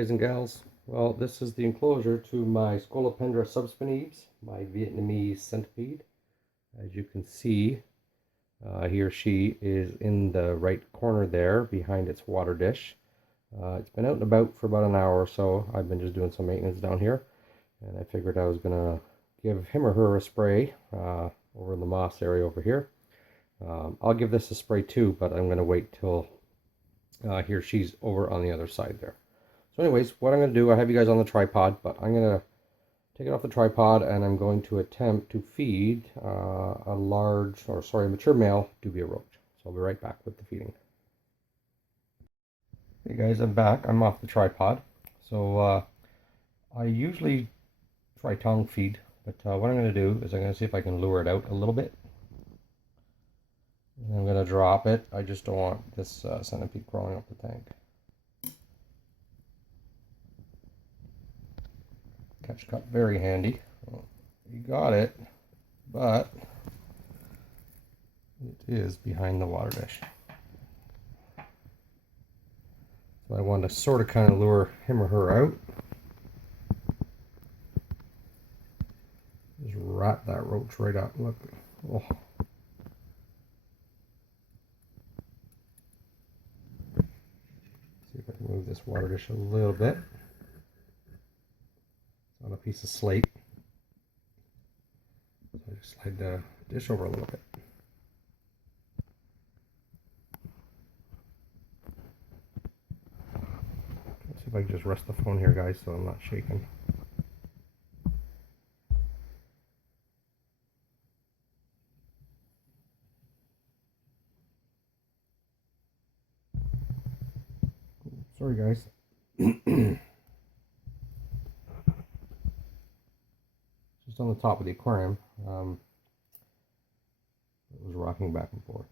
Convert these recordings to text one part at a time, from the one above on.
Guys and gals, well, this is the enclosure to my Scolopendra subspinipes, my Vietnamese centipede. As you can see, he or she is in the right corner there behind its water dish. It's been out and about for about an hour or so. I've been just doing some maintenance down here, and I figured I was going to give him or her a spray over in the moss area over here. I'll give this a spray too, but I'm going to wait till he or she's over on the other side there. So anyways, what I'm going to do, I have you guys on the tripod, but I'm going to take it off the tripod and I'm going to attempt to feed a mature male dubia roach. So I'll be right back with the feeding. Hey guys, I'm back. I'm off the tripod. So I usually try tongue feed, but what I'm going to do is I'm going to see if I can lure it out a little bit. And I'm going to drop it. I just don't want this centipede crawling up the tank. Catch cup, very handy. Well, you got it, but it is behind the water dish. So I want to sort of kind of lure him or her out. Just wrap that roach right up. Look. Oh. See if I can move this water dish a little bit. On a piece of slate. So I just slide the dish over a little bit. Let's see if I can just rest the phone here, guys, so I'm not shaking. Sorry, guys. Just on the top of the aquarium, it was rocking back and forth.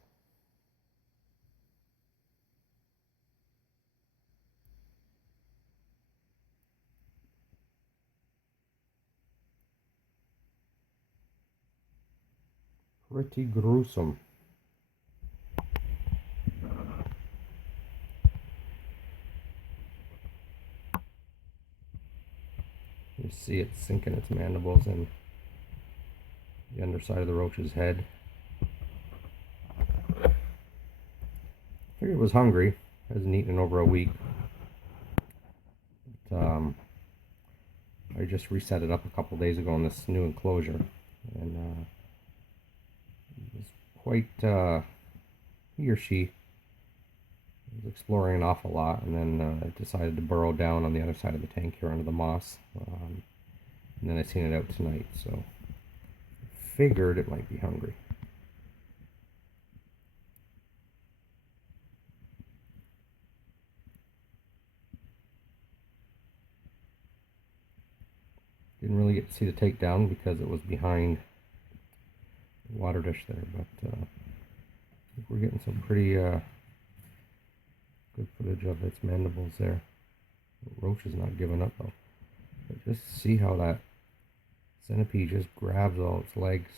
Pretty gruesome. You see it sinking its mandibles in the underside of the roach's head. I figured it was hungry. It hasn't eaten in over a week. But, I just reset it up a couple days ago in this new enclosure, and it was quite, he or she was exploring an awful lot, and then it decided to burrow down on the other side of the tank here under the moss, and then I seen it out tonight, so figured it might be hungry. Didn't really get to see the takedown because it was behind the water dish there, but I think we're getting some pretty good footage of its mandibles there. The roach is not giving up though. But just see how that centipede just grabs all its legs.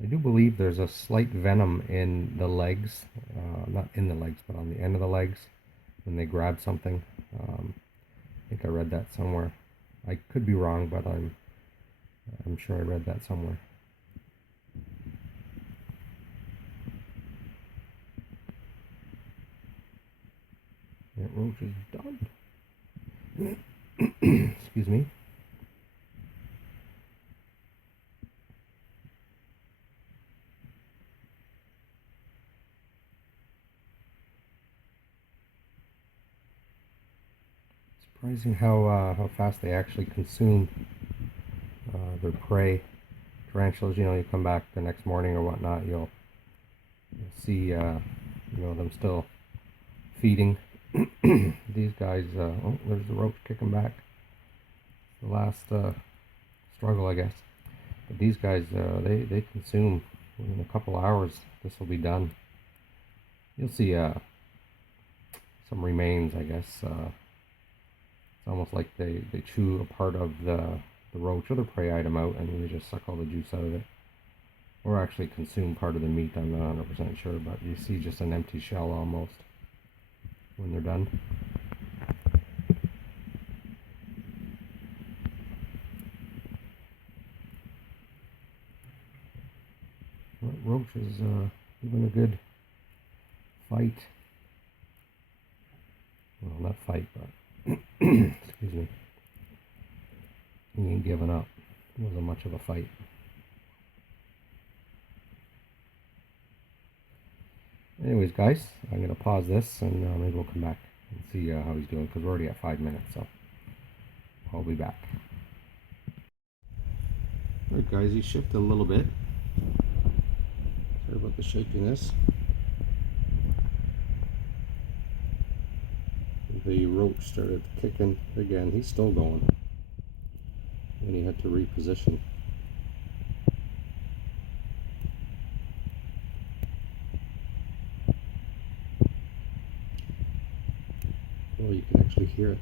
I do believe there's a slight venom in the legs, not in the legs, but on the end of the legs when they grab something. I think I read that somewhere. I could be wrong, but I'm sure I read that somewhere. That roach is done. Excuse me. Surprising how fast they actually consume their prey. Tarantulas, you come back the next morning or whatnot, you'll see them still feeding. These guys, oh, there's the roach kicking back. The last struggle, I guess. But these guys, they consume within a couple hours. This will be done. You'll see some remains, I guess. It's almost like they chew a part of the roach or the prey item out, and then they just suck all the juice out of it. Or actually consume part of the meat, I'm not 100% sure, but you see just an empty shell almost when they're done. roach is giving a good fight. Well, not fight, but excuse me. He ain't giving up. It wasn't much of a fight. Anyways, guys, I'm going to pause this and maybe we'll come back and see how he's doing, because we're already at 5 minutes, so I'll be back. Alright guys, he shifted a little bit. Sorry about the shakiness. The rope started kicking again. He's still going. And he had to reposition. Oh, you can actually hear it.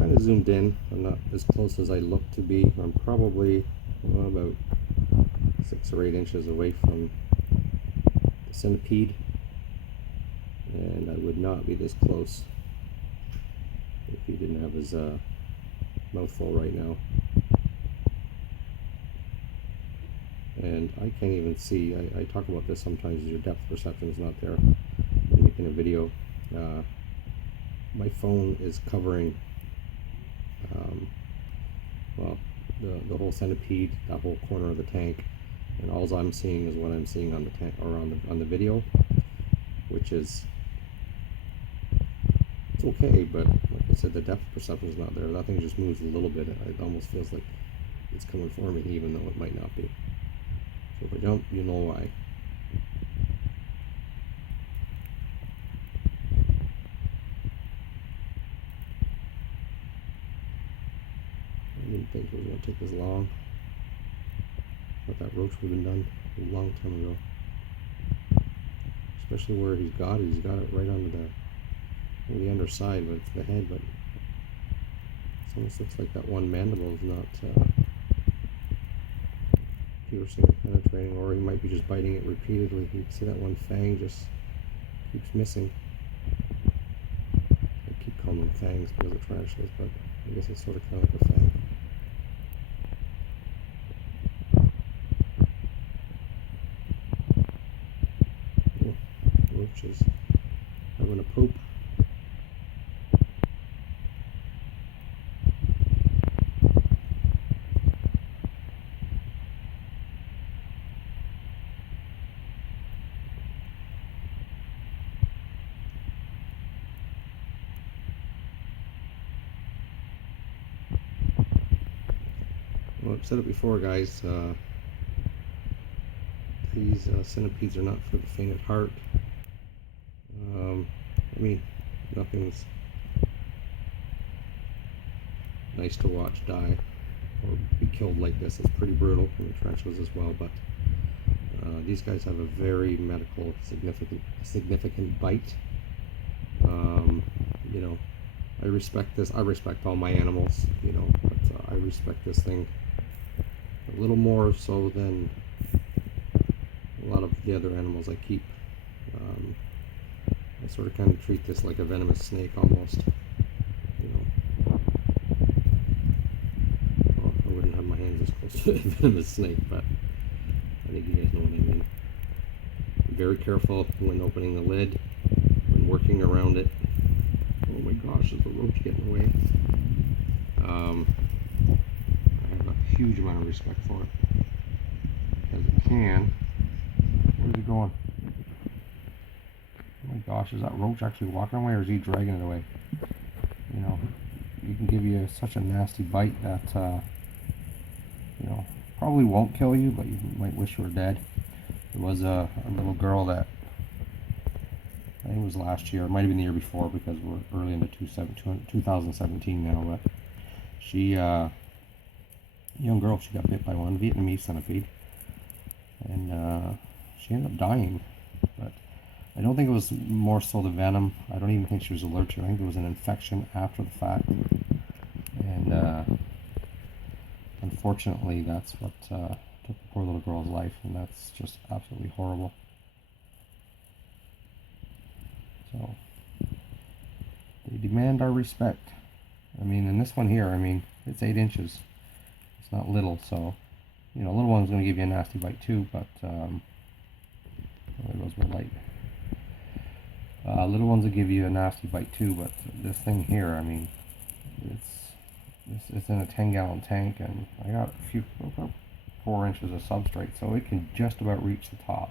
I'm zoomed in. I'm not as close as I look to be. I'm probably about 6 or 8 inches away from the centipede, and I would not be this close if he didn't have his mouthful right now. And I can't even see. I talk about this sometimes. Your depth perception is not there when making a video. My phone is covering well, the whole centipede, that whole corner of the tank, and all I'm seeing is what I'm seeing on the tank or on the video, which is, it's okay, but like I said, the depth perception is not there. That thing just moves a little bit. It almost feels like it's coming for me, even though it might not be. So if I jump, you know why. I didn't think it was going to take this long. But that roach would have been done a long time ago. Especially where he's got it. He's got it right onto the underside, but it's the head. But it almost looks like that one mandible is not piercing or penetrating, or he might be just biting it repeatedly. You can see that one fang just keeps missing. I keep calling them fangs because of tarantulas, but I guess it's sort of kind of like a fang. Roaches having a poop. Well, I've said it before, guys. These centipedes are not for the faint of heart. I mean, nothing's nice to watch die or be killed like this. It's pretty brutal, and the tarantulas as well. But these guys have a very medical significant bite. You know, I respect this. I respect all my animals. You know, but I respect this thing a little more so than a lot of the other animals I keep. I sort of kind of treat this like a venomous snake almost. You know, well, I wouldn't have my hands as close to a venomous snake, but I think you guys know what I mean. Be very careful when opening the lid, when working around it. Oh my gosh, is the roach getting away? I have a huge amount of respect for it, because it can. Where's it going? Oh my gosh, is that roach actually walking away, or is he dragging it away? You know, he can give you such a nasty bite that, you know, probably won't kill you, but you might wish you were dead. There was a little girl that, I think it was last year, it might have been the year before, because we're early into 2017 now, but she, young girl, she got bit by one Vietnamese centipede, and she ended up dying. But I don't think it was more so the venom. I don't even think she was allergic. I think there was an infection after the fact, and unfortunately that's what took the poor little girl's life, and that's just absolutely horrible. So they demand our respect. I mean, in this one here, I mean, it's 8 inches. It's not little, so, you know, little one's going to give you a nasty bite too, but, there goes my light. Little ones will give you a nasty bite too, but this thing here, I mean, it's in a 10-gallon tank, and I got about 4 inches of substrate, so it can just about reach the top.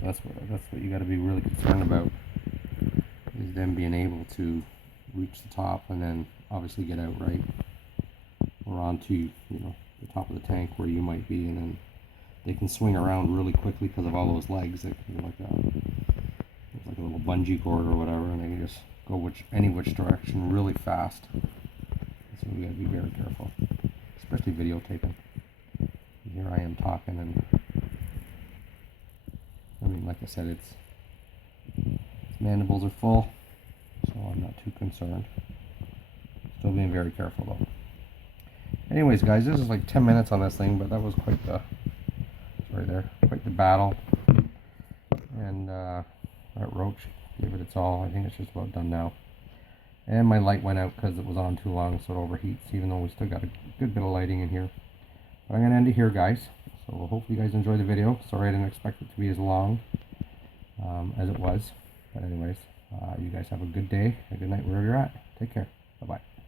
So that's what you got to be really concerned about, is them being able to reach the top and then obviously get out right, or onto, you know, the top of the tank where you might be, and then they can swing around really quickly because of all those legs. That can be like a little bungee cord or whatever, and they can just go any which direction really fast. So we gotta be very careful, especially videotaping. Here I am talking, and I mean, like I said, its mandibles are full, so I'm not too concerned. Still being very careful though. Anyways, guys, this is like 10 minutes on this thing, but that was quite the quite the battle. And that roach gave it its all. I think it's just about done now. And my light went out because it was on too long, so it overheats, even though we still got a good bit of lighting in here. But I'm going to end it here, guys. So hopefully you guys enjoyed the video. Sorry I didn't expect it to be as long as it was. But anyways, you guys have a good day, a good night wherever you're at. Take care. Bye-bye.